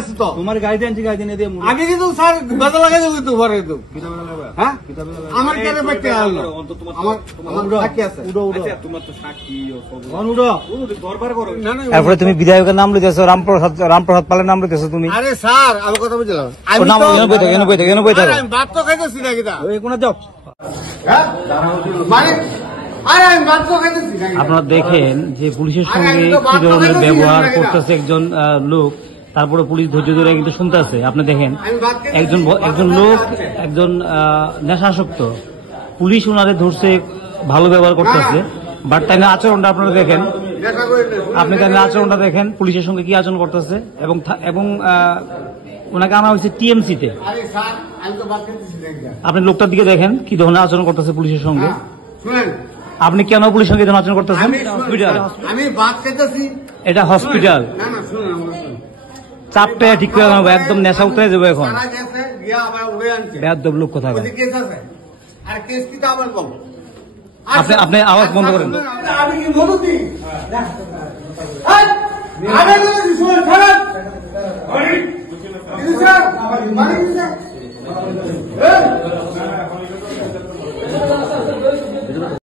আছে তো তোমার গাড়িতে আনছি গাড়ি নিয়ে দিয়ে আগে কিন্তু স্যার বেজা লাগাই দেবো কিন্তু ঘরে তো হ্যাঁ আমার কেন বাইতে আলো আমার সাক্ষী আছে উড়ো উড়ো তোমার তো সাক্ষী উড়ো দরবার করো তারপরে তুমি বিধায়কের নাম লিখেছো, রামপ্রসাদ পালের নাম লিখেছো তুমি। আরে স্যার আমি কথা বুঝলাম আমি ভাত তো খাইতেছি না কিনা এই কোনা যাও মানে আরে আমি ভাত তো খাইতেছি না আপনারা দেখেন যে পুলিশের সঙ্গে কি ধরনের ব্যবহার করতেছে একজন লোক, তারপরে পুলিশ ধৈর্য ধরে কিন্তু শুনতেছে। আপনি দেখেন একজন লোক, একজন নেশাসক্ত, পুলিশ ওনারে ধরছে, ভালো ব্যবহার করতেছে, বাট তাই না আচরণটা আপনারা দেখেন, আপনি তাই না আচরণটা দেখেন পুলিশের সঙ্গে কি আচরণ করতেছে। এবং ওনাকে আনা হয়েছে টিএমসিতে। আপনি লোকটার দিকে দেখেন কি ধরনের আচরণ করতেছে পুলিশের সঙ্গে। আপনি কেন পুলিশের সঙ্গে আচরণ করতেছেন? আমি ভাত খাইতেছি, এটা হসপিটাল, চাপটা ঠিক করে নেবো, একদম নেশা উঠে যাবো এখন। বেয়াদব লোক কথা আপনি আওয়াজ বন্ধ করেন। আমি কি মধু দিই